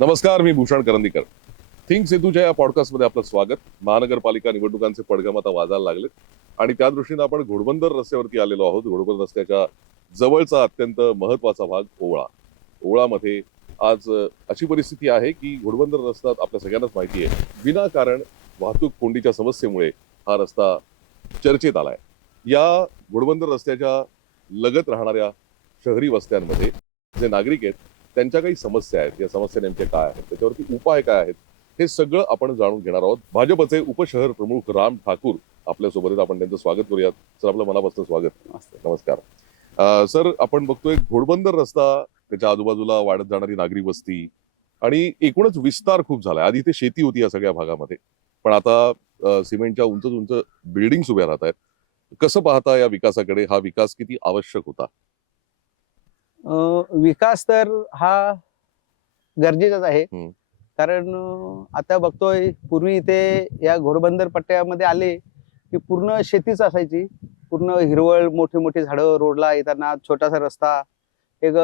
नमस्कार, मी भूषण करंदीकर. थिंक सेतूच्या या पॉडकास्टमध्ये आपलं स्वागत. महानगरपालिका निवडणुकांचे पडघम आता वाजायला लागलेत आणि त्या दृष्टीनं आपण घोडबंदर रस्त्यावरती आलेलो आहोत. घोडबंदर रस्त्याच्या जवळचा अत्यंत महत्वाचा भाग ओवळा. ओवळामध्ये आज अशी परिस्थिती आहे की घोडबंदर रस्ता आपल्या सगळ्यांनाच माहिती आहे, विनाकारण वाहतूक कोंडीच्या समस्येमुळे हा रस्ता चर्चेत आलाय. या घोडबंदर रस्त्याच्या लगत राहणाऱ्या शहरी वस्त्यांमध्ये जे नागरिक आहेत त्यांच्या काही समस्या आहेत. या समस्या नेमक्या काय आहेत, त्याच्यावरती उपाय काय आहेत, हे सगळं आपण जाणून घेणार आहोत. भाजपचे उपशहर प्रमुख राम ठाकूर आपल्यासोबत आहेत. आपण त्यांचं स्वागत करूयात. सर, आपलं मनापासून स्वागत. नमस्कार. सर, आपण बघतोय घोडबंदर रस्ता, त्याच्या आजूबाजूला वाढत जाणारी नागरी वस्ती आणि एकूणच विस्तार खूप झालाय. आधी ते शेती होती या सगळ्या भागामध्ये, पण आता सिमेंटच्या उंच उंच बिल्डिंग्स उभ्या राहत आहेत. कसं पाहता या विकासाकडे? हा विकास किती आवश्यक होता? विकास तर हा गरजेचाच आहे. कारण आता बघतोय, पूर्वी इथे या घोडबंदर पट्ट्यामध्ये आले की पूर्ण शेतीच असायची. पूर्ण हिरवळ, मोठे मोठे झाडं, रोडला येताना छोटासा रस्ता, एक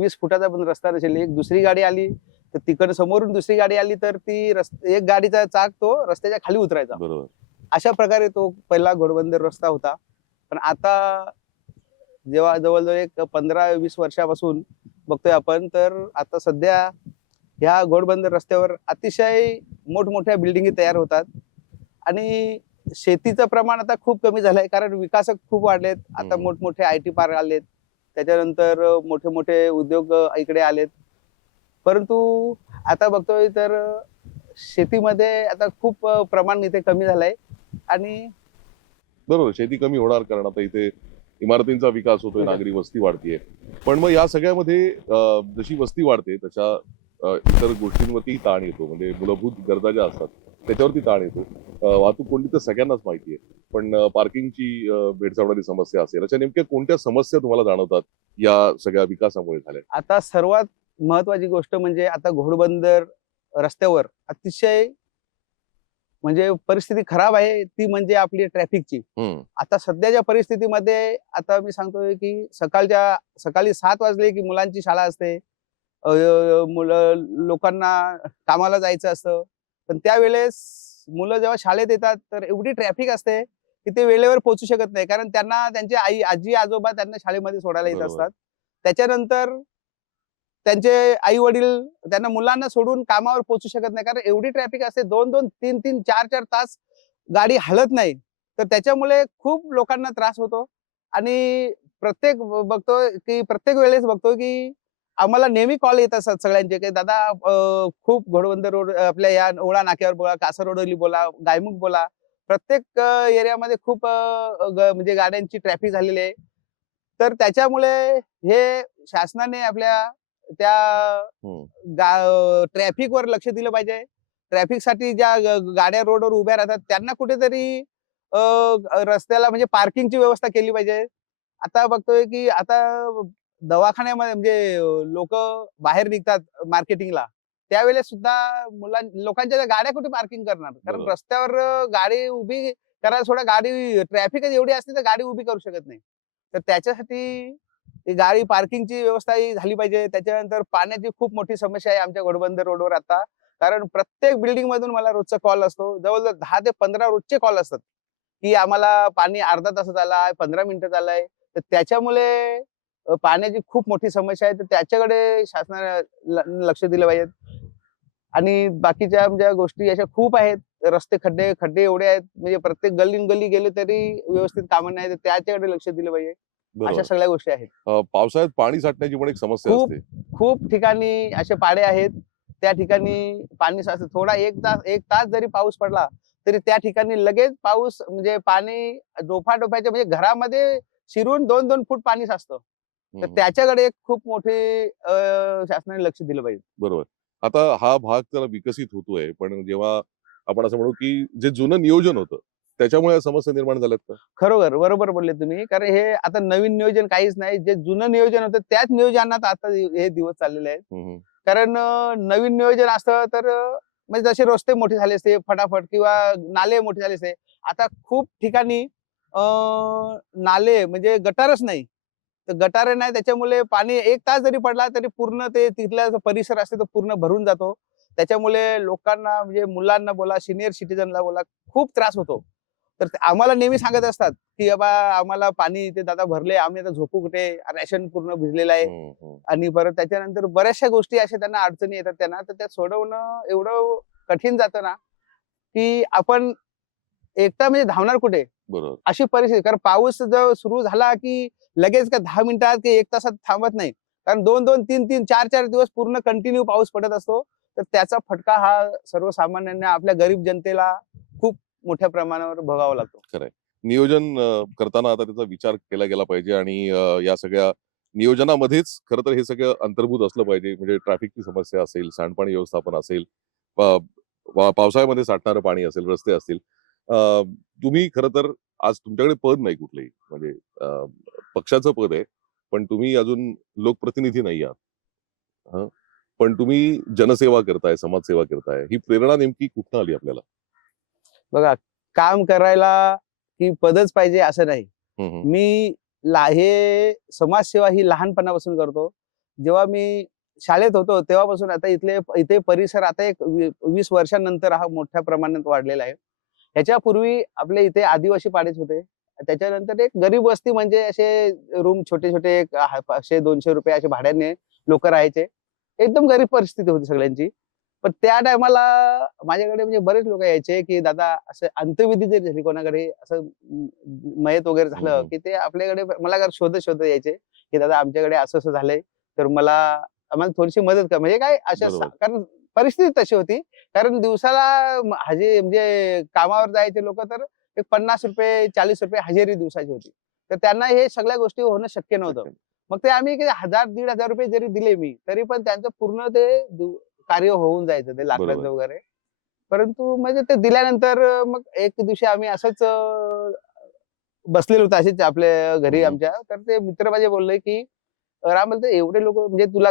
20 फुटाचा पण रस्ता नसेल. एक दुसरी गाडी आली तर तिकडे समोरून दुसरी गाडी आली तर ती एक गाडीचा चाक तो रस्त्याच्या खाली उतरायचा. बरोबर. अशा प्रकारे तो पहिला घोडबंदर रस्ता होता. पण आता जेव्हा जवळजवळ एक 15-20 वर्षापासून बघतोय आपण, तर आता सध्या ह्या घोडबंदर रस्त्यावर अतिशय मोठमोठ्या बिल्डिंगी तयार होतात आणि शेतीचं प्रमाण आता खूप कमी झालंय. कारण विकास खूप वाढलेत. आता मोठमोठे IT पार्क आलेत, त्याच्यानंतर मोठे मोठे उद्योग इकडे आलेत. परंतु आता बघतोय तर शेतीमध्ये आता खूप प्रमाण इथे कमी झालंय. आणि बरोबर, शेती कमी होणार कारण आता इथे इमारतींचा विकास होतोय, नागरी वस्ती वाढतीये. पण मग या सगळ्यामध्ये जशी वस्ती वाढते तशा इतर गोष्टींवरती ताण येतो. म्हणजे मूलभूत गरजा ज्या असतात त्याच्यावरती ताण येतो. वाहतूक कोंडी तर सगळ्यांनाच माहिती आहे, पण पार्किंगची भेडसावणारी समस्या असेल. अशा नेमक्या कोणत्या समस्या तुम्हाला जाणवतात या सगळ्या विकासामुळे झाल्या? आता सर्वात महत्वाची गोष्ट म्हणजे आता घोडबंदर रस्त्यावर अतिशय म्हणजे परिस्थिती खराब आहे, ती म्हणजे आपली ट्रॅफिकची. आता सध्याच्या परिस्थितीमध्ये आता मी सांगतोय की सकाळी 7 वाजले की मुलांची शाळा असते. मुलं लोकांना कामाला जायचं असतं. पण त्यावेळेस मुलं जेव्हा शाळेत येतात तर एवढी ट्रॅफिक असते की ते वेळेवर पोहोचू शकत नाही. कारण त्यांना त्यांचे आजी आजोबा त्यांना शाळेमध्ये सोडायला येत बरोबर. असतात. त्याच्यानंतर त्यांचे आई वडील त्यांना मुलांना सोडून कामावर पोहोचू शकत नाही. कारण एवढी ट्रॅफिक असते, 2-2, 3-3, 4-4 तास गाडी हलत नाही. तर त्याच्यामुळे खूप लोकांना त्रास होतो. आणि बघतोय की प्रत्येक वेळेस बघतोय की आम्हाला नेहमी कॉल येत असतात सगळ्यांचे, की दादा खूप घोडबंदर रोड आपल्या या ओळा नाक्यावर बोला, कासर रोडवरली बोला, गायमुख बोला, प्रत्येक एरियामध्ये खूप म्हणजे गाड्यांची ट्रॅफिक झालेली आहे. तर त्याच्यामुळे हे शासनाने आपल्या त्या ट्रॅफिकवर लक्ष दिलं पाहिजे. ट्रॅफिकसाठी ज्या गाड्या रोडवर उभ्या राहतात त्यांना कुठेतरी रस्त्याला म्हणजे पार्किंगची व्यवस्था केली पाहिजे. आता बघतोय की आता दवाखान्यामध्ये म्हणजे लोक बाहेर निघतात मार्केटिंगला, त्यावेळेस सुद्धा लोकांच्या त्या गाड्या कुठे पार्किंग करणार? कारण बरोबर. रस्त्यावर गाडी उभी करायला सोडा, गाडी ट्रॅफिकच एवढी असते तर गाडी उभी करू शकत नाही. तर त्याच्यासाठी ही गाडी पार्किंगची व्यवस्था ही झाली पाहिजे. त्याच्यानंतर पाण्याची खूप मोठी समस्या आहे आमच्या घोडबंदर रोडवर आता. कारण प्रत्येक बिल्डिंग मधून मला रोजचा कॉल असतो. जवळजवळ 10 ते 15 रोजचे कॉल असतात, की आम्हाला पाणी अर्धा तासात आलाय, 15 मिनिटात आलंय. तर त्याच्यामुळे पाण्याची खूप मोठी समस्या आहे. तर त्याच्याकडे शासनाने लक्ष दिलं पाहिजे. आणि बाकीच्या ज्या गोष्टी अशा खूप आहेत. रस्ते खड्डे खड्डे एवढे आहेत, म्हणजे प्रत्येक गल्ली गेले तरी व्यवस्थित कामं नाही. तर त्याच्याकडे लक्ष दिलं पाहिजे. अशा बरोबर. सगळ्या गोष्टी आहेत. पावसाळ्यात पाणी साठण्याची पण एक समस्या खूप असते. खूप ठिकाणी असे पाडे आहेत. त्या ठिकाणी पाणी साचतं. थोडा 1 तास जरी पाऊस पडला तरी त्या ठिकाणी लगेच पाऊस म्हणजे पाणी डोफाच्या म्हणजे घरामध्ये शिरून 2-2 फूट पाणी साचतं. तर त्याच्याकडे एक खूप मोठे शासनाने लक्ष दिलं पाहिजे. बरोबर. आता हा भाग जरा विकसित होतोय, पण जेव्हा आपण असं म्हणू की जे जुनं नियोजन होतं त्याच्यामुळे या समस्या निर्माण झाल्यात का? खरोखर बरोबर बोलले तुम्ही. कारण हे आता नवीन नियोजन काहीच नाही. जे जुनं नियोजन होतं त्याच नियोजनात आता हे दिवस चाललेले आहेत. कारण नवीन नियोजन असतं तर म्हणजे जसे रस्ते मोठे झाले असते फटाफट किंवा नाले मोठे झाले असते. आता खूप ठिकाणी नाले म्हणजे गटारच नाही. तर गटारे नाही, त्याच्यामुळे पाणी 1 तास जरी पडला तरी पूर्ण ते तिथला जो परिसर असते तो पूर्ण भरून जातो. त्याच्यामुळे लोकांना म्हणजे मुलांना बोला, सिनियर सिटीजनला बोला, खूप त्रास होतो. तर ते आम्हाला नेहमी सांगत असतात, की "बाबा आम्हाला पाणी इथे दादा भरले, आम्ही आता झोपू कुठे? रेशन पूर्ण भिजलेलं आहे." हम्म, हम्म. आणि परत त्याच्यानंतर बऱ्याचशा गोष्टी अशा त्यांना अडचणी येतात त्यांना, तर त्या सोडवणं एवढं कठीण जातं ना, की आपण एकटा म्हणजे धावणार कुठे? बरोबर. अशी परिस्थिती. कारण पाऊस जर सुरू झाला, की लगेच का 10 मिनिटात की 1 तासात थांबत नाही. कारण 2-2, 3-3, 4-4 दिवस पूर्ण कंटिन्यू पाऊस पडत असतो. तर त्याचा फटका हा सर्वसामान्यांना, आपल्या गरीब जनतेला खूप मोठ्या प्रमाणावर भोगावा लागतो. खरंय. नियोजन करताना आता त्याचा विचार केला गेला पाहिजे आणि या सगळ्या नियोजनामध्येच खरं तर हे सगळं अंतर्भूत असलं पाहिजे. म्हणजे ट्रॅफिकची समस्या असेल, सांडपाणी व्यवस्थापन असेल, प पावसाळ्यामध्ये साठणारं पाणी असेल, रस्ते असतील. अ, तुम्ही खरं तर आज तुमच्याकडे पद नाही कुठलंही म्हणजे अ, पक्षाचं पद आहे. पण तुम्ही अजून लोकप्रतिनिधी नाही आहात. हं. पण तुम्ही जनसेवा करताय, समाजसेवा करताय. ही प्रेरणा नेमकी कुठनं आली आपल्याला? बघा, काम करायला की पदच पाहिजे असं नाही. हं, हं. मी हे समाजसेवा ही लहानपणापासून करतो. जेव्हा मी शाळेत होतो तेव्हापासून आता इथे परिसर आता एक 20 वर्षांनंतर हा मोठ्या प्रमाणात वाढलेला आहे. ह्याच्यापूर्वी आपल्या इथे आदिवासी पाडेच होते. त्याच्यानंतर एक गरीब वस्ती म्हणजे असे रूम छोटे-छोटे एक ₹100-200 असे भाड्याने लोकं राहायचे. एकदम गरीब परिस्थिती होती सगळ्यांची. पण त्या टायमाला माझ्याकडे म्हणजे बरेच लोकं यायचे, की दादा असं अंत्यविधी जरी झाली कोणाकडे असं मयत वगैरे हं, झालं, हं. की ते आपल्याकडे मला शोधत-शोधत यायचे, की दादा आमच्याकडे असं-असं झालंय, तर आम्हाला थोडीशी मदत कर. म्हणजे काय बरोबर. कारण परिस्थिती तशी होती. कारण दिवसाला म्हणजे कामावर जायचे लोकं तर एक ₹50 ₹40 हजेरी दिवसाची होती. तर त्यांना हे सगळ्या गोष्टी होणं शक्य नव्हतं. शक्य नाही. मग ते आम्ही ₹1000-1500 जरी दिले मी, तरी पण त्यांचं पूर्ण ते कार्य होऊन जायचं ते लाकडाचं बरोबर. वगैरे. परंतु म्हणजे ते दिल्यानंतर मग एक दिवशी आम्ही असंच बसलेलो होतो असेच आपल्या हं, घरी हं. आमच्या. तर ते मित्र माझे बोलले, की राम बोलते एवढे लोकं म्हणजे तुला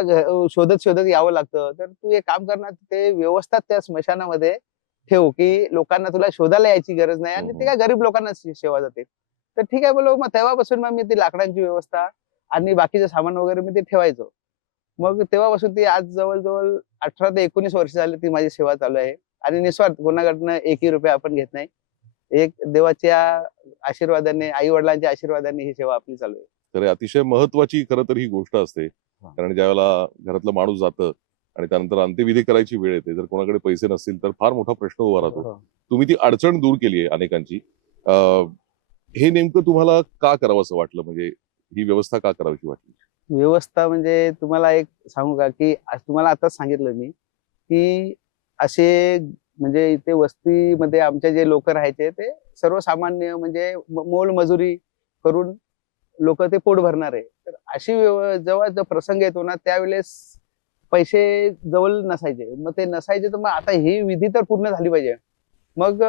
शोधत-शोधत यावं लागतं. तर तू एक काम कर ना, ते व्यवस्था त्या स्मशानामध्ये ठेव, की लोकांना तुला शोधायला यायची गरज नाही हं, आणि ते हं. काय गरीब लोकांना सेवा जाते. तर ठीक आहे बोललो. मग तेव्हापासून मग मी ती लाकडांची व्यवस्था आणि बाकीचं सामान वगैरे मी ते ठेवायचो. मग तेव्हापासून ती आज जवळ-जवळ 18 ते 19 वर्ष झाली ती माझी सेवा चालू आहे आणि निस्वार्थ कोणाकडनं एकही रुपया आपण घेत नाही. एक देवाच्या आशीर्वादाने, आई-वडिलांच्या आशीर्वादाने ही सेवा आपली चालू आहे. तर हे अतिशय महत्वाची खरं तर ही गोष्ट असते. हां. कारण ज्यावेळेला घरातला माणूस जातं आणि त्यानंतर अंत्यविधी करायची वेळ येते. जर कोणाकडे पैसे नसतील तर फार मोठा प्रश्न उभा हो, राहतो. हो. तुम्ही ती अडचण दूर केली आहे अनेकांची. अ, हे नेमकं तुम्हाला का करावंसं वाटलं? म्हणजे ही व्यवस्था का करावीशी वाटली? व्यवस्था म्हणजे तुम्हाला एक सांगू का, की तुम्हाला आताच सांगितलं मी, की असे म्हणजे इथे वस्तीमध्ये आमचे जे लोकं राहायचे ते सर्वसामान्य म्हणजे मोलमजुरी करून लोकं ते पोट भरणारे. तर अशी जेव्हा जो प्रसंग येतो ना, त्यावेळेस पैसे जवळ नसायचे. मग ते नसायचे तर मग आता ही विधी तर पूर्ण झाली पाहिजे. मग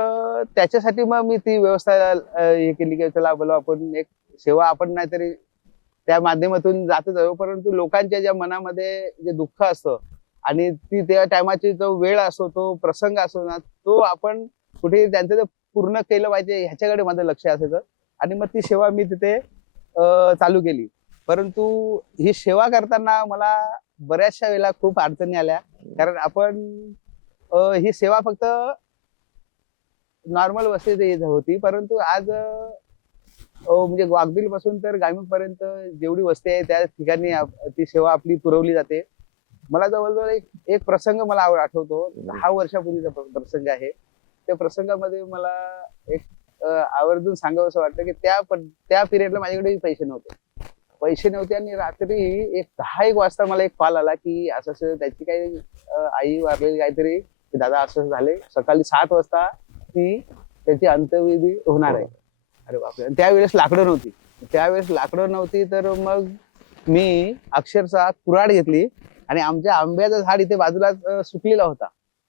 त्याच्यासाठी मग मी ती व्यवस्था हे केली, की चला बोलू आपण एक सेवा आपण नाहीतरी त्या माध्यमातून जातच आहो. परंतु लोकांच्या ज्या मनामध्ये जे दुःख असतं आणि ती त्या टाईमाची जो वेळ असतो, तो प्रसंग असतो ना, तो आपण कुठेही त्यांचं ते पूर्ण केलं पाहिजे ह्याच्याकडे माझं लक्ष असायचं आणि मग ती सेवा मी तिथे चालू केली. परंतु ही सेवा करताना मला बऱ्याचशा वेळेला खूप अडचणी आल्या. कारण आपण ही सेवा फक्त नॉर्मल वस्तीत होती. परंतु आज म्हणजे वाघबिलपासून तर गायमुखपर्यंत जेवढी वस्ती आहे त्या ठिकाणी ती सेवा आपली पुरवली जाते. मला जवळ-जवळ एक एक प्रसंग मला आठवतो. 10 वर्षापूर्वीचा प्रसंग आहे. त्या प्रसंगामध्ये मला एक आवर्जून सांगावसं वाटतं, की त्या पिरियडला माझ्याकडे पैसे नव्हते. पैसे नव्हते आणि रात्री एक 10-1 वाजता मला एक कॉल आला, की असं-असं त्याची काही आई वारलेली काहीतरी, की दादा असं झालंय. सकाळी 7 वाजता त्याची अंत्यविधी होणार आहे. अरे बापरे! आणि त्यावेळेस लाकडं नव्हती तर मग मी अक्षरशः कुऱ्हाड घेतली आणि आमच्या आंब्याचं झाड इथे बाजूला सुकलेला होता.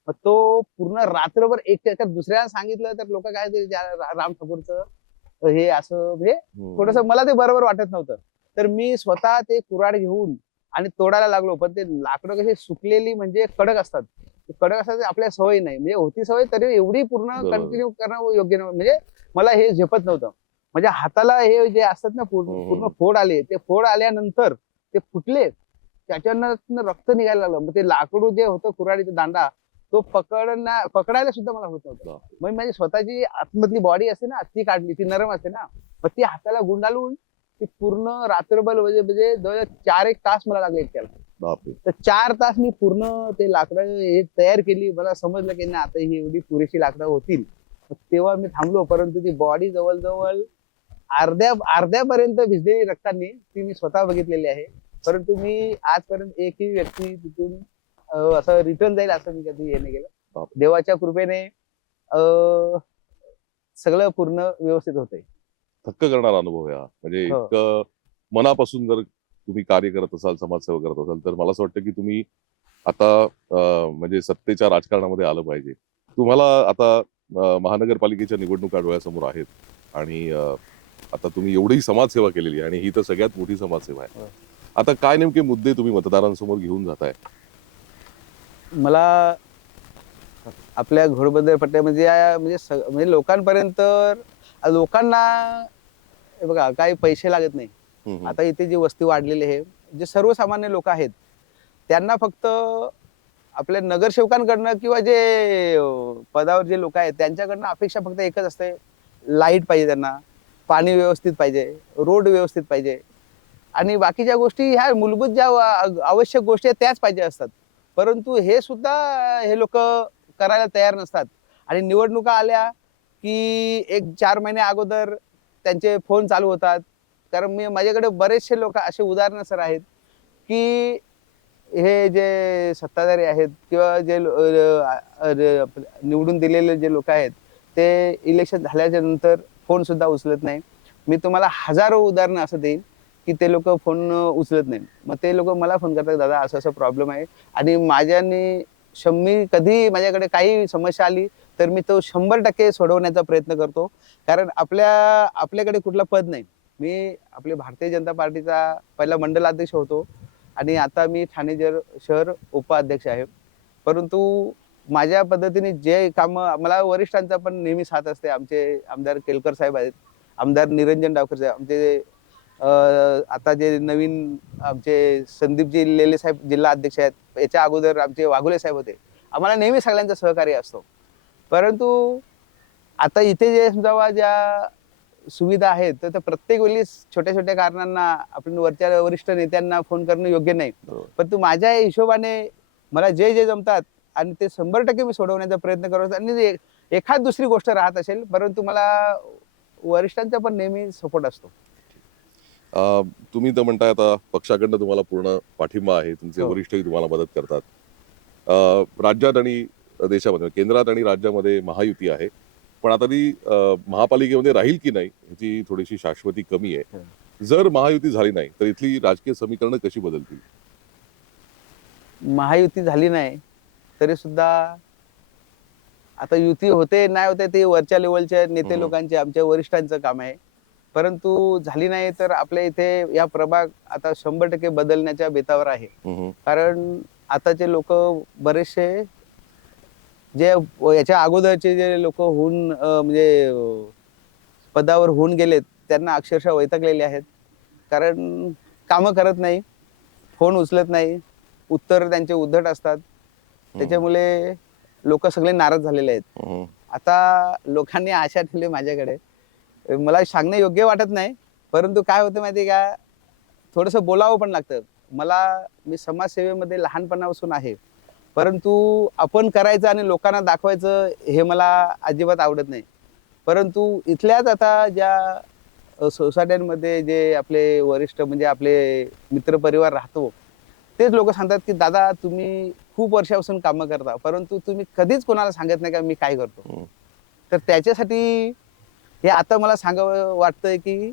मग तो पूर्ण रात्रभर एक दुसऱ्याला सांगितलं तर लोकं काय ते राम ठाकूरचं हे असं म्हणजे हं. थोडंसं मला ते बरोबर वाटत नव्हतं. तर मी स्वतः ते कुऱ्हाड घेऊन आणि तोडायला लागलो. पण ते लाकडं कशी सुकलेली म्हणजे कडक असतात. ते कडक असतात ते आपल्याला सवय नाही. म्हणजे होती सवय तरी एवढी पूर्ण बरोबर. कंटिन्यू करणं योग्य नव्हतं. म्हणजे मला हे झेपत नव्हतं. म्हणजे हाताला हे जे असतात ना पूर्ण फोड आले, ते फोड आल्यानंतर ते फुटले, त्याच्यानं रक्त निघायला लागलं. मग ते लाकडू जे होतं कुऱ्हाडीचा दांडा, तो पकडायला सुद्धा मला होत नव्हतं. मग माझी स्वतःची आतमधली बॉडी असते ना, ती काढली, ती नरम असते ना, मग ती हाताला गुंडाळून ती पूर्ण रात्रभर म्हणजे जवळ 4-1 तास मला लागले त्याला. बापरे. तर 4 तास मी पूर्ण ते लाकडं हे तयार केली. मला समजलं की नाही आता ही एवढी पुरेशी लाकडं होतील. तेव्हा मी थांबलो, परंतु ती बॉडी जवळजवळ अर्ध्यापर्यंत भिजलेली रक्तांनी ती मी स्वतः बघितलेली आहे. परंतु मी आजपर्यंत एकही व्यक्ती तिथून असं रिटर्न जाईल असं मी कधी हे नाही केलं. देवाच्या कृपेने सगळं पूर्ण व्यवस्थित होतंय. थक्क करणारा अनुभव आहे हा. म्हणजे हो. इतकं मनापासून जर तुम्ही कार्य करत असाल, समाजसेवा करत असाल, तर मला असं वाटतं की तुम्ही आता म्हणजे सत्तेच्या राजकारणामध्ये आलं पाहिजे. तुम्हाला आता महानगरपालिकेच्या निवडणुका डोळ्यासमोर आहेत आणि आता तुम्ही एवढी समाजसेवा केलेली आहे आणि ही तर सगळ्यात मोठी समाजसेवा आहे. हो. आता काय नेमके मुद्दे तुम्ही मतदारांसमोर घेऊन जाताय? मला आपल्या घोडबंदर पट्ट्यामध्ये म्हणजे लोकांपर्यंत लोकांना हे बघा काही पैसे लागत नाही. आता इथे जी वस्ती वाढलेली आहे, जे सर्वसामान्य लोक आहेत, त्यांना फक्त आपल्या नगरसेवकांकडनं किंवा जे पदावर जे लोक आहेत त्यांच्याकडनं अपेक्षा फक्त एकच असते, लाईट पाहिजे त्यांना, पाणी व्यवस्थित पाहिजे, रोड व्यवस्थित पाहिजे आणि बाकीच्या गोष्टी ह्या मूलभूत ज्या आवश्यक गोष्टी आहेत त्याच पाहिजे असतात. परंतु हे सुद्धा हे लोक करायला तयार नसतात आणि निवडणुका आल्या की 1-4 महिने अगोदर त्यांचे फोन चालू होतात. कारण माझ्याकडे बरेचसे लोक असे उदाहरण सर आहेत की हे जे सत्ताधारी आहेत किंवा जे निवडून दिलेले जे लोक आहेत ते इलेक्शन झाल्याच्या नंतर फोन सुद्धा उचलत नाही. मी तुम्हाला हजारो उदाहरणं असं देईन की ते लोक फोन उचलत नाही. मग ते लोक मला फोन करतात, दादा असं असं प्रॉब्लेम आहे आणि मी कधी माझ्याकडे काही समस्या आली तर मी तो 100% सोडवण्याचा प्रयत्न करतो. कारण आपल्याकडे कुठलं पद नाही. मी आपल्या भारतीय जनता पार्टीचा पहिला मंडल अध्यक्ष होतो आणि आता मी ठाणे शहर उपाध्यक्ष आहे. परंतु माझ्या पद्धतीने जे काम मला वरिष्ठांचा पण नेहमी साथ असते. आमचे आमदार केलकर साहेब आहेत, आमदार निरंजन डावकर साहेब, आमचे आता जे नवीन आमचे संदीपजी लेले साहेब जिल्हा अध्यक्ष आहेत, याच्या अगोदर आमचे वाघुले साहेब होते. आम्हाला नेहमी सगळ्यांचं सहकार्य असतो. परंतु आता इथे जे समजा ज्या सुविधा आहेत तर प्रत्येक वेळी छोट्या छोट्या कारणांना आपण वरच्या वरिष्ठ नेत्यांना फोन करणं योग्य नाही. परंतु माझ्या हिशोबाने मला जे जमतात आणि ते 100% मी सोडवण्याचा प्रयत्न करत आणि एखाद दुसरी गोष्ट राहत असेल, परंतु मला वरिष्ठांचा पण नेहमी सपोर्ट असतो. तुम्ही तर म्हणताय आता पक्षाकडनं तुम्हाला पूर्ण पाठिंबा आहे, तुमचे वरिष्ठही तुम्हाला मदत करतात. राज्यात आणि देशामध्ये केंद्रात आणि राज्यामध्ये महायुती आहे, पण आता ती महापालिकेमध्ये राहील की नाही ह्याची थोडीशी शाश्वती कमी आहे. जर महायुती झाली नाही तर इथली राजकीय समीकरणं कशी बदलतील? महायुती झाली नाही तरी सुद्धा आता युती होते नाही होते ते वरच्या लेवलच्या नेते लोकांचे आमच्या वरिष्ठांचं काम आहे. परंतु झाली नाही तर आपल्या इथे या प्रभाग आता 100% बदलण्याच्या बेतावर आहे. कारण आताचे लोक बरेचसे जे याच्या अगोदरचे जे लोक म्हणजे पदावर होऊन गेलेत त्यांना अक्षरशः वैतागलेले आहेत. कारण कामं करत नाही, फोन उचलत नाही, उत्तर त्यांचे उद्धट असतात. त्याच्यामुळे लोक सगळे नाराज झालेले आहेत. आता लोकांनी आशा ठेवली माझ्याकडे. मला सांगणं योग्य वाटत नाही, परंतु काय होतं माहिती का, थोडंसं बोलावं पण लागतं. मी समाजसेवेमध्ये लहानपणापासून आहे, परंतु आपण करायचं आणि लोकांना दाखवायचं हे मला अजिबात आवडत नाही. परंतु इथल्याच आता ज्या सोसायट्यांमध्ये जे आपले वरिष्ठ म्हणजे आपले मित्रपरिवार राहतो, तेच लोक सांगतात की दादा तुम्ही खूप वर्षापासून कामं करता, परंतु तुम्ही कधीच कोणाला सांगत नाही का मी काय करतो. तर त्याच्यासाठी हे आता मला सांगावं वाटतंय की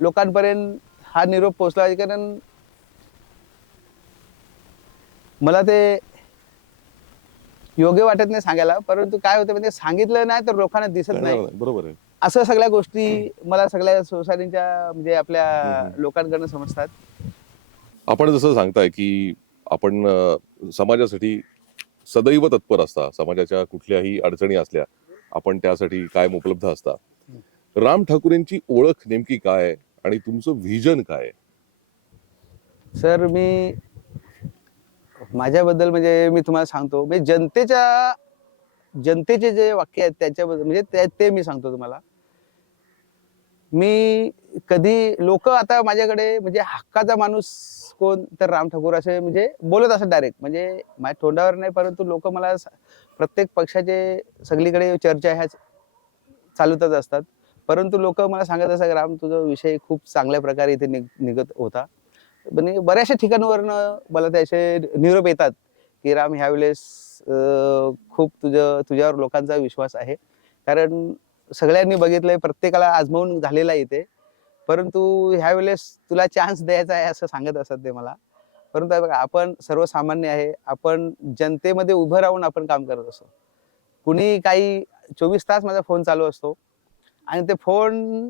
लोकांपर्यंत हा निरोप पोहोचला पाहिजे. कारण मला ते योग्य वाटत नाही सांगायला, परंतु काय होतं म्हणजे सांगितलं नाही तर लोकांना दिसत नाही. बरोबर आहे. असं सगळ्या गोष्टी मला सगळ्या सोसायटीच्या म्हणजे आपल्या लोकांकडनं समजतात. आपण जसं सांगताय की आपण समाजासाठी सदैव तत्पर असता, समाजाच्या कुठल्याही अडचणी असल्या आपण त्यासाठी कायम उपलब्ध असता. राम ठाकरेंची ओळख नेमकी काय आहे आणि तुमचं व्हिजन काय आहे? सर मी माझ्याबद्दल म्हणजे मी तुम्हाला सांगतो, मी जनतेचे जे वाक्य आहेत त्याच्याबद्दल म्हणजे ते मी सांगतो तुम्हाला. मी कधी लोक आता माझ्याकडे म्हणजे हक्काचा माणूस कोण तर राम ठाकूर असे म्हणजे बोलत असत डायरेक्ट, म्हणजे माझ्या तोंडावर नाही, परंतु लोक मला प्रत्येक पक्षाचे सगळीकडे चर्चा ह्या चालतच असतात. परंतु लोक मला सांगत असतात की राम तुझा विषय खूप चांगल्या प्रकारे इथे निघत होता. म्हणजे बऱ्याचशा ठिकाणावरनं मला त्याचे निरोप येतात की राम ह्यावेळेस खूप तुझ्यावर लोकांचा विश्वास आहे. कारण सगळ्यांनी बघितलंय, प्रत्येकाला आजमावून झालेला आहे इथे. परंतु ह्यावेळेस तुला चान्स द्यायचा आहे असं सांगत असतात ते मला. परंतु हे बघा, आपण सर्वसामान्य आहे. आपण जनतेमध्ये उभं राहून आपण काम करत असतो. कुणी काही 24 तास माझा फोन चालू असतो आणि ते फोन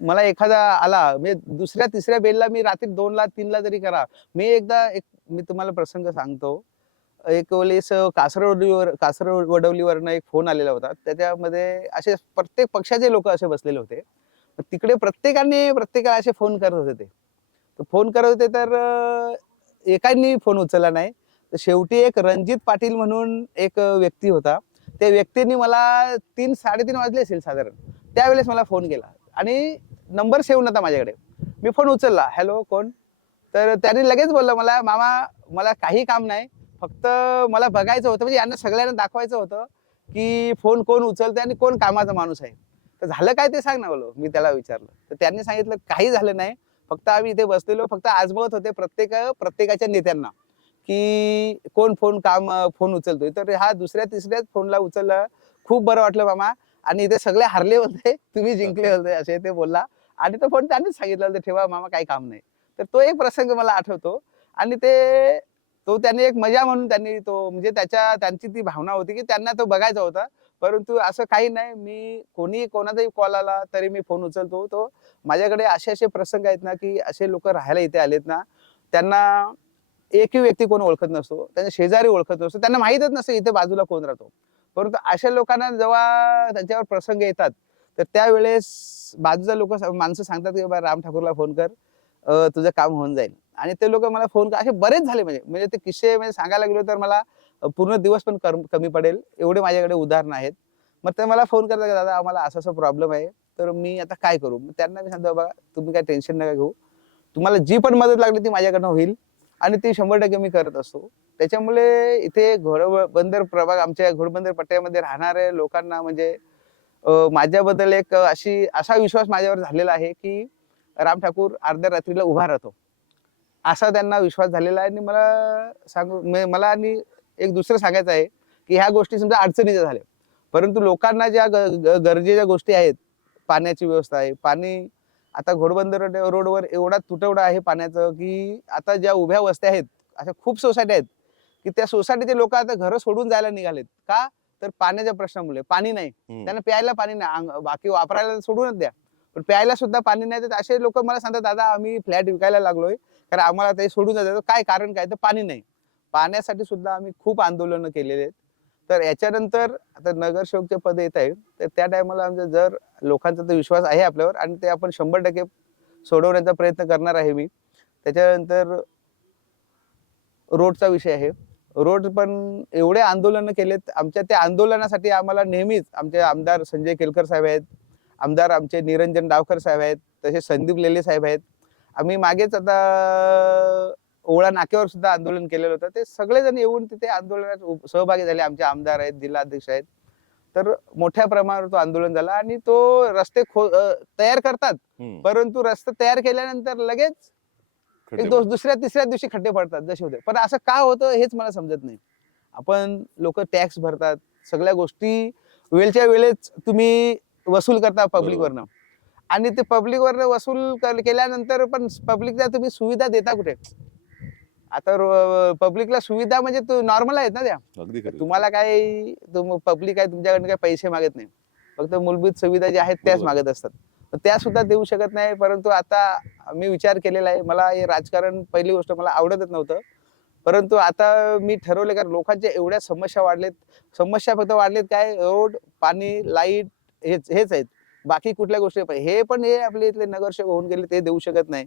मला एखादा आला म्हणजे दुसऱ्या तिसऱ्या बेलला मी रात्री 2ला 3ला जरी करा. मी तुम्हाला प्रसंग सांगतो. एक वेळेस कासरवडवलीवरनं एक फोन आलेला होता. त्याच्यामध्ये असे प्रत्येक पक्षाचे लोक असे बसलेले होते. तर तिकडे प्रत्येकाला असे फोन करत होते ते. तर फोन करत होते तर एकांनी फोन उचलला नाही. तर शेवटी एक रणजित पाटील म्हणून एक व्यक्ती होता. त्या व्यक्तीने मला 3-3:30 वाजले असेल साधारण. त्यावेळेस मला फोन केला आणि नंबर सेव्ह नव्हता माझ्याकडे. मी फोन उचलला. हॅलो कोण? तर त्याने लगेच बोलला मला, "मामा मला काही काम नाही. फक्त मला बघायचं होतं, म्हणजे यांना सगळ्यांना दाखवायचं होतं, की फोन कोण उचलतंय आणि कोण कामाचा माणूस आहे. तर झालं काय ते सांग ना," बोललो. मी त्याला विचारलं. तर त्यांनी सांगितलं, "काही झालं नाही. फक्त आम्ही इथे बसलेलो, फक्त आजमावत होते प्रत्येकाच्या नेत्यांना, की कोण फोन उचलतोय." तर हा दुसऱ्या-तिसऱ्याच फोनला उचलला. "खूप बरं वाटलं मामा आणि इथे सगळे हारले होते, तुम्ही जिंकले होते," असे ते बोलला. आणि तो फोन त्यांनीच सांगितलं होतं, "ठेवा मामा, काही काम नाही." तर तो एक प्रसंग मला आठवतो. आणि त्यांनी एक मजा म्हणून त्यांनी तो म्हणजे त्यांची ती भावना होती की त्यांना तो बघायचा होता. परंतु असं काही नाही, मी कोणाचाही कॉल आला तरी मी फोन उचलतो. माझ्याकडे असे प्रसंग आहेत ना, की असे लोक राहायला इथे आलेत ना, त्यांना एकही व्यक्ती कोण ओळखत नसतो, त्यांचे शेजारी ओळखत नसतो, त्यांना माहीतच नसतं इथे बाजूला कोण राहतो. परंतु अशा लोकांना जेव्हा त्यांच्यावर प्रसंग येतात, तर त्यावेळेस बाजूच्या माणसं सांगतात की बाबा राम ठाकूरला फोन कर, तुझं काम होऊन जाईल. आणि ते लोक मला फोन असे बरेच झाले, म्हणजे ते किस्से म्हणजे सांगायला गेलो तर मला पूर्ण दिवस पण कमी पडेल, एवढे माझ्याकडे उदाहरणं आहेत. मग ते मला फोन करतात, "दादा आम्हाला असा प्रॉब्लेम आहे, तर मी आता काय करू?" मग त्यांना मी सांगतो, "बघा तुम्ही काही टेन्शन नका घेऊ. तुम्हाला जी पण मदत लागली ती माझ्याकडनं होईल आणि ती 100% मी करत असतो." त्याच्यामुळे इथे घोडबंदर प्रभाग, आमच्या घोडबंदर पट्ट्यामध्ये राहणाऱ्या लोकांना म्हणजे माझ्याबद्दल असा विश्वास माझ्यावर झालेला आहे, की राम ठाकूर अर्ध्या रात्रीला उभा राहतो. असा त्यांना विश्वास झालेला आहे. आणि मला आणि एक दुसरं सांगायचं आहे, की ह्या गोष्टी समजा अडचणीच्या झाल्या. परंतु लोकांना ज्या गरजेच्या गोष्टी आहेत, पाण्याची व्यवस्था आहे. पाणी आता घोडबंदर रोडवर एवढा तुटवडा आहे पाण्याचं, की आता ज्या उभ्या वस्त्या आहेत, अशा खूप सोसायट्या आहेत, की त्या सोसायटीचे लोक आता घरं सोडून जायला निघालेत. का? तर पाण्याच्या प्रश्नामुळे. पाणी नाही. त्यांना प्यायला पाणी नाही. बाकी वापरायला सोडूनच द्या. पण प्यायला सुद्धा पाणी नाही. तर असे लोक मला सांगतात, "दादा आम्ही फ्लॅट विकायला लागलोय. कारण आम्हाला ते सोडून जातात." काय कारण काय? तर पाणी नाही. पाण्यासाठी सुद्धा आम्ही खूप आंदोलनं केलेले आहेत. तर याच्यानंतर आता नगरसेवकचे पद येत आहे. तर त्या टायमाला आमचा जर लोकांचा तर विश्वास आहे आपल्यावर आणि ते आपण 100% सोडवण्याचा प्रयत्न करणार आहे मी. त्याच्यानंतर रोडचा विषय आहे. रोड पण एवढे आंदोलनं केलेत. आमच्या त्या आंदोलनासाठी आम्हाला नेहमीच आमचे आमदार संजय केलकर साहेब आहेत, आमदार आमचे निरंजन डावकर साहेब आहेत, तसेच संदीप लेले साहेब आहेत. आम्ही मागेच आता ओवळा नाक्यावर सुद्धा आंदोलन केलेलं होतं. ते सगळेजण येऊन तिथे आंदोलनात सहभागी झाले. आमचे आमदार आहेत, जिल्हाध्यक्ष आहेत. तर मोठ्या प्रमाणावर तो आंदोलन झाला आणि तो रस्ते तयार करतात. परंतु रस्ते तयार केल्यानंतर लगेच दुसऱ्या तिसऱ्या दिवशी खड्डे पडतात जसे होते. पण असं का होतं हेच मला समजत नाही. आपण लोक टॅक्स भरतात, सगळ्या गोष्टी वेळच्या वेळेस तुम्ही वसूल करता पब्लिकवरनं आणि ते पब्लिकवरनं वसूल केल्यानंतर पण पब्लिकला तुम्ही सुविधा देता कुठे? आता पब्लिकला सुविधा म्हणजे नॉर्मल आहेत ना त्या. अगदी खरं. तुम्हाला काय पब्लिक आहे, तुमच्याकडनं काही पैसे मागत नाही. फक्त मूलभूत सुविधा ज्या आहेत त्याच मागत असतात. त्या सुद्धा देऊ शकत नाही. परंतु आता मी विचार केलेला आहे. मला हे राजकारण पहिली गोष्ट मला आवडतच नव्हतं. परंतु आता मी ठरवले, कारण लोकांच्या एवढ्या समस्या वाढलेत. समस्या फक्त वाढलेत काय? रोड, पाणी, लाईट हेच आहेत. बाकी कुठल्या गोष्टी हे पण हे आपले इथले नगरसेवक होऊन गेले ते देऊ शकत नाही,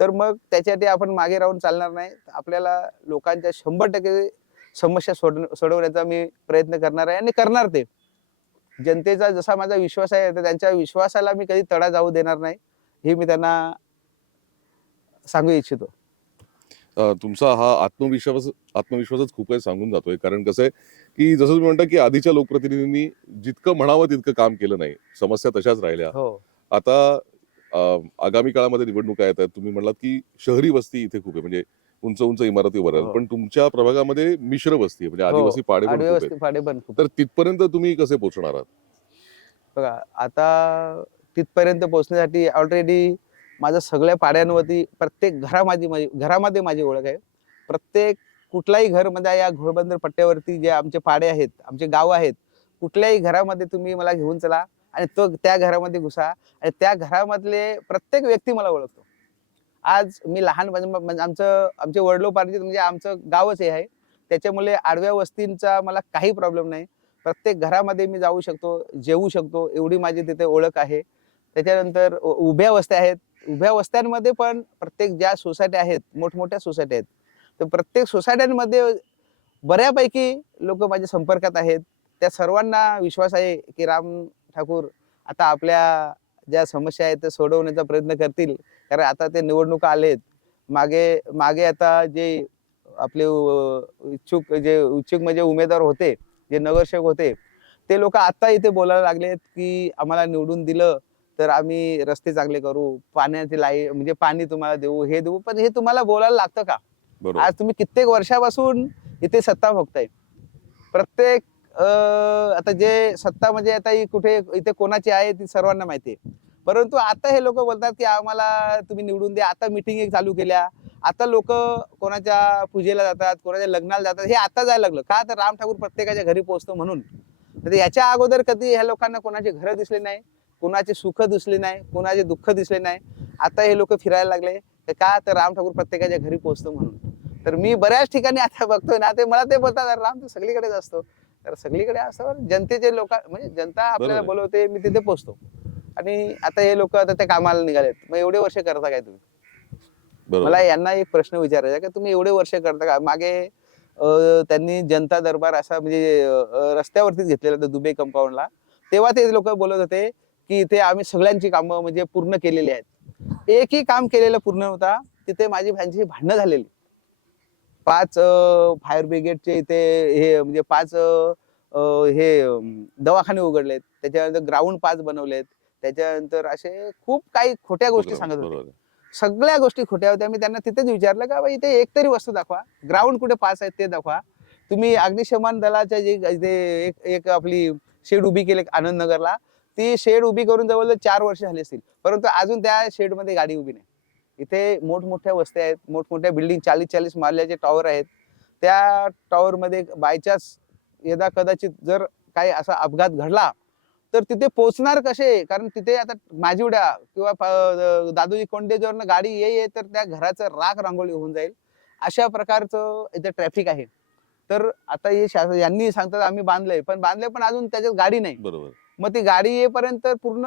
तर मग त्याच्यासाठी आपण मागे राहून चालणार नाही. आपल्याला लोकांच्या 100% समस्या सोडवण्याचा मी प्रयत्न करणार आहे आणि करणार ते. जनतेचा जसा माझा विश्वास आहे तर त्यांच्या विश्वासाला मी कधी तडा जाऊ देणार नाही, हे मी त्यांना सांगू इच्छितो. तुमचा हा आत्मविश्वासच खूप काही सांगून जातोय. कारण कसं आहे, की जसं तुम्ही म्हणता, की आधीच्या लोकप्रतिनिधींनी जितकं म्हणावं तितकं काम केलं नाही. समस्या तशाच राहिल्या. हो. आता आगामी काळामध्ये निवडणुका येत आहेत. तुम्ही म्हणलात, की शहरी वस्ती इथे खूप आहे. म्हणजे उंच-उंच इमारती उभ्या राहतात. हो. पण तुमच्या प्रभागामध्ये मिश्र वस्ती आहे. म्हणजे हो. आदिवासी पाडे पण खूप आहेत. आदिवासी पाडे पण खूप. तर तिथपर्यंत तुम्ही कसे पोहोचणार आहात? बघा, आता तिथपर्यंत पोहोचण्यासाठी ऑलरेडी माझं सगळ्या पाड्यांवरती प्रत्येक घरामध्ये माझी ओळख आहे. प्रत्येक कुठल्याही घरमध्ये या घोडबंदर पट्ट्यावरती जे आमचे पाडे आहेत, आमचे गाव आहेत, कुठल्याही घरामध्ये तुम्ही मला घेऊन चला आणि त्या घरामध्ये घुसा आणि त्या घरामधले प्रत्येक व्यक्ती मला ओळखतो. आज मी लहानपणी म्हणजे आमचे वडिलोपार्जित म्हणजे आमचं गावच हे आहे. त्याच्यामुळे आडव्या वस्तींचा मला काही प्रॉब्लेम नाही. प्रत्येक घरामध्ये मी जाऊ शकतो, जेवू शकतो, एवढी माझी तिथे ओळख आहे. त्याच्यानंतर उभ्या वस्त्या आहेत. उभ्या वस्त्यांमध्ये पण प्रत्येक ज्या सोसायट्या आहेत, मोठमोठ्या सोसायट्या आहेत. तर प्रत्येक सोसायट्यांमध्ये बऱ्यापैकी लोकं माझ्या संपर्कात आहेत. त्या सर्वांना विश्वास आहे, की राम ठाकूर आता आपल्या ज्या समस्या आहेत त्या सोडवण्याचा प्रयत्न करतील. कारण आता ते निवडणुका आलेत. मागे मागे आता जे आपले इच्छुक म्हणजे उमेदवार होते, जे नगरसेवक होते, ते लोकं आता इथे बोलायला लागलेत, की आम्हाला निवडून दिलं तर आम्ही रस्ते चांगले करू, पाण्याची म्हणजे पाणी तुम्हाला देऊ, हे देऊ. पण हे तुम्हाला बोलायला लागतं का? बरोबर. आज तुम्ही कित्येक वर्षापासून इथे सत्ता भोगताय. प्रत्येक आता जे सत्ता म्हणजे आता ही कुठे इथे कोणाची आहे ती सर्वांना माहिती आहे. परंतु आता हे लोकं बोलतात, की आम्हाला तुम्ही निवडून द्या. आता मीटिंग एक चालू केल्या. आता लोकं कोणाच्या पूजेला जातात, कोणाच्या लग्नाला जातात. हे आता जायला लागलं. का? तर राम ठाकूर प्रत्येकाच्या घरी पोहोचतो म्हणून. तर याच्या अगोदर कधी ह्या लोकांना कोणाचे घरं दिसले नाही, कोणाचे सुख दिसले नाही, कोणाचे दुःख दिसले नाही. आता हे लोकं फिरायला लागले. का? तर राम ठाकूर प्रत्येकाच्या घरी पोहोचतो म्हणून. तर मी बऱ्याच ठिकाणी आता बघतोय ना, ते मला ते बोलतात, "अरे राम, तू सगळीकडेच असतो." तर सगळीकडे असल्यावर जनतेचे म्हणजे जनता आपल्याला बरोबर आहे. बोलवते, मी तिथे पोहोचतो. आणि आता हे लोकं आता त्या कामाला निघालेत. मग एवढे वर्ष करता काय तुम्ही? बरोबर मला आहे. यांना एक प्रश्न विचारायचा आहे, की तुम्ही एवढे वर्ष करता का? मागे त्यांनी जनता दरबार असा म्हणजे रस्त्यावरतीच घेतलेला होता दुबे कंपाऊंडला. तेव्हा ते लोकं बोलत होते, की इथे आम्ही सगळ्यांची कामं म्हणजे पूर्ण केलेली आहेत. एकही काम केलेलं पूर्ण नव्हता. तिथे माझी त्यांची भांडणं झालेली. 5 फायर ब्रिगेडचे इथे हे म्हणजे 5 दवाखाने उघडलेत. त्याच्यानंतर ग्राउंड 5 बनवलेत. त्याच्यानंतर असे खूप काही खोट्या गोष्टी उपक्रम. सांगत होते. बरोबर आहे. सगळ्या गोष्टी खोट्या होत्या. मी त्यांना तिथेच विचारलं, का बाबा इथे एक तरी वस्तू दाखवा. ग्राउंड कुठे 5 आहेत ते दाखवा. तुम्ही अग्निशमन दलाच्या जे इथे एक एक आपली शेड उभी केली आनंदनगरला. ती शेड उभी करून जवळ-जवळ 4 वर्ष झाली असतील. परंतु अजून त्या शेडमध्ये गाडी उभी नाही. इथे मोठमोठ्या वस्त्या आहेत, मोठमोठ्या बिल्डिंग 40-40 मजल्याचे टॉवर आहेत. त्या टॉवरमध्ये बाय चान्स यदाकदाचित जर काही असा अपघात घडला, तर तिथे पोहोचणार कसे? कारण तिथे आता माजिवड्या किंवा दादोजी कोंडदेववरनं गाडी ये तर त्या घराचं राख रांगोळी होऊन जाईल. अशा प्रकारचं इथे ट्रॅफिक आहे. तर आता हे यांनी सांगतात आम्ही बांधलंय, पण अजून त्याच्यात गाडी नाही. बरोबर. मग ती गाडी येईपर्यंत पूर्ण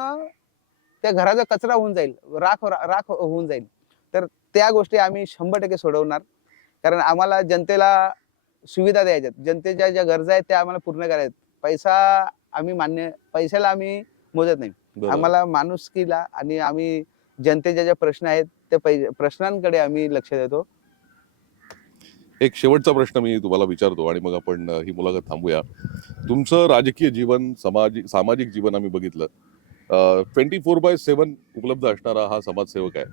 त्या घराचा कचरा होऊन जाईल, राख होऊन जाईल. तर त्या गोष्टी आम्ही 100% सोडवणार. कारण आम्हाला जनतेला सुविधा द्यायच्यात. जनतेच्या ज्या गरजा आहेत त्या आम्हाला पूर्ण करायच्यात. पैशाला आम्ही मोजत नाही. बरोबर. आम्हाला माणुसकीला आणि आम्ही जनतेच्या ज्या प्रश्न आहेत त्या प्रश्नांकडे आम्ही लक्ष देतो. एक शेवटचा प्रश्न मी तुम्हाला विचारतो आणि मग आपण ही मुलाखत थांबूया. तुमचं राजकीय जीवन, सामाजिक जीवन आम्ही बघितलं. 24/7 उपलब्ध असणारा हा समाजसेवक आहे.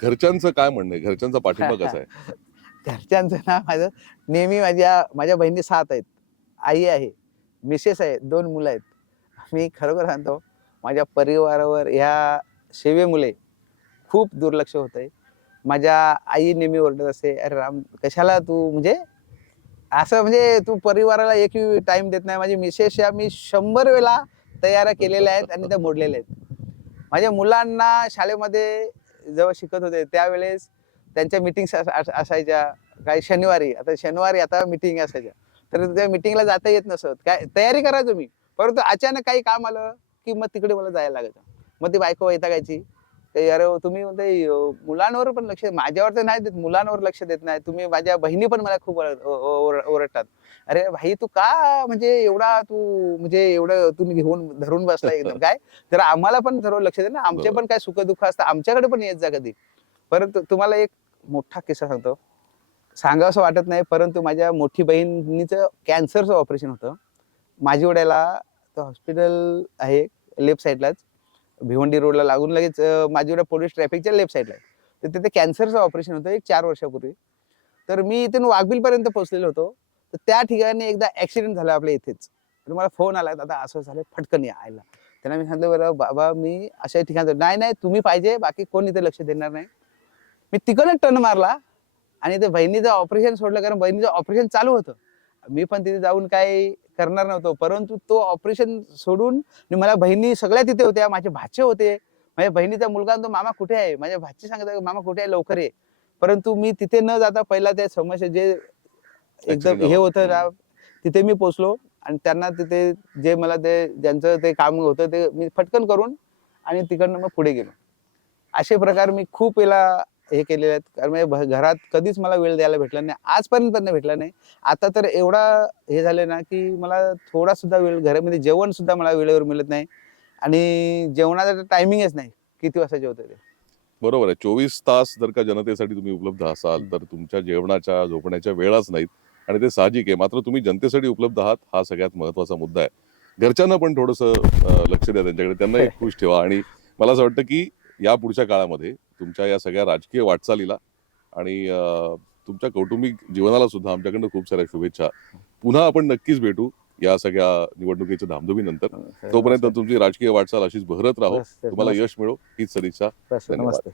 घरच्यांचं काय म्हणणं आहे? घरच्यांचा पाठिंबा कसा आहे? घरच्यांचं ना माझं नेहमी माझ्या बहिणी 7 आहेत. आई आहे, मिसेस आहे, 2 मुलं आहेत. मी खरोखर सांगतो माझ्या परिवारावर ह्या सेवेमुळे खूप दुर्लक्ष होतंय. माझ्या आई नेहमी ओरडत असते, "अरे राम, कशाला तू म्हणजे असं म्हणजे तू परिवाराला एकही टाईम देत नाही." माझी मिसेस या मी 100 वेळा तयाऱ्या केलेल्या आहेत आणि त्या मोडलेल्या आहेत. माझ्या मुलांना शाळेमध्ये जेव्हा शिकत होते त्यावेळेस त्यांच्या मीटिंग्स असायच्या. काही शनिवारी आता मीटिंग असायच्या. तर त्या मीटिंगला जाता येत नसत. काय तयारी करायचो मी. परंतु अचानक काही काम आलं, की मग तिकडे मला जायला लागायचं. मग ती बायको वैतागायची, "ते अरे तुम्ही म्हणते मुलांवर पण लक्ष, माझ्यावर तर नाही देत, मुलांवर लक्ष देत नाही तुम्ही." माझ्या बहिणी पण मला खूप ओरडतात, "अरे भाई तू का म्हणजे एवढा तू म्हणजे एवढं तू घेऊन धरून बसला एकदम काय, तर आम्हाला पण सर्व लक्ष दे ना, आमचे बरोबर. पण काय सुख-दुःख असतं, आमच्याकडे पण येत जा कधी." परंतु तुम्हाला एक मोठा किस्सा सांगतो. सांगावसं वाटत नाही, परंतु माझ्या मोठी बहिणीचं कॅन्सरचं ऑपरेशन होतं. माझीवड्याला हॉस्पिटल आहे लेफ्ट साइडलाच. भिवंडी रोडला लागून लगेच माझीवडा पोलीस ट्रॅफिकच्या लेफ्ट साइडला आहे. तर तिथे कॅन्सरचं ऑपरेशन होतं एक 4 वर्षापूर्वी. तर मी इथून वाघबिलपर्यंत पोहोचलेलो होतो. तर त्या ठिकाणी एकदा ॲक्सिडेंट झाला आपल्या इथेच. तर मला फोन आला, "दादा असं झालं, फटकन या आयला." त्यांना मी सांगितलं, "बरं बाबा मी अशा ठिकाणी" "नाही, नाही तुम्ही पाहिजे, बाकी कोण इथे लक्ष देणार नाही." मी तिकडनं टर्न मारला आणि ते बहिणीचं ऑपरेशन सोडलं, कारण बहिणीचं ऑपरेशन चालू होतं. मी पण तिथे जाऊन काही करणार नव्हतो. परंतु तो ऑपरेशन सोडून आणि मला बहिणी सगळ्या तिथे होत्या. माझे भाचे होते. माझ्या बहिणीचा मुलगा म्हणतो, "मामा कुठे आहे?" माझ्या भाची सांगत, "मामा कुठे आहे? लवकर ये." परंतु मी तिथे न जाता पहिला त्या समस्या जे ऍक्सिडेंट एकदम हे झाला होतं होता. ना, तिथे मी पोहोचलो आणि त्यांना तिथे जे मला ते ज्यांचं ते काम होतं ते मी फटकन करून आणि तिकडनं मग पुढे गेलो. असे प्रकार मी खूप वेळेला हे केलेले आहेत. कारण म्हणजे घरात कधीच मला वेळ द्यायला भेटला नाही. आजपर्यंत पण नाही भेटला नाही. आता तर एवढा हे झालंय ना, की मला थोडा सुद्धा वेळ घरामध्ये जेवण सुद्धा मला वेळेवर मिळत नाही आणि जेवणाचा टायमिंगच नाही. किती वाजता जेवतो ते. बरोबर आहे. 24 तास जर का जनतेसाठी तुम्ही उपलब्ध असाल, हं. तर तुमच्या जेवणाच्या, झोपण्याच्या वेळाच नाहीत आणि ते साहजिक आहे. मात्र तुम्ही जनतेसाठी उपलब्ध आहात, हा सगळ्यात महत्त्वाचा मुद्दा आहे. घरच्यांना पण थोडंसं लक्ष द्या त्यांच्याकडे. त्यांनाही खुश ठेवा आणि मला असं वाटतं, की यापुढच्या काळामध्ये तुमच्या या सगळ्या राजकीय वाटचालीला आणि तुमच्या कौटुंबिक जीवनाला सुद्धा आमच्याकडनं खूप साऱ्या शुभेच्छा. पुन्हा आपण नक्कीच भेटू या सगळ्या निवडणुकीच्या धामधुमीनंतर. तोपर्यंत नमस्ते. तुमची राजकीय वाटचाल अशीच बहरत राहो. बस तुम्हाला नमस्ते. यश मिळो हीच सदिच्छा. बस धन्यवाद. नमस्ते.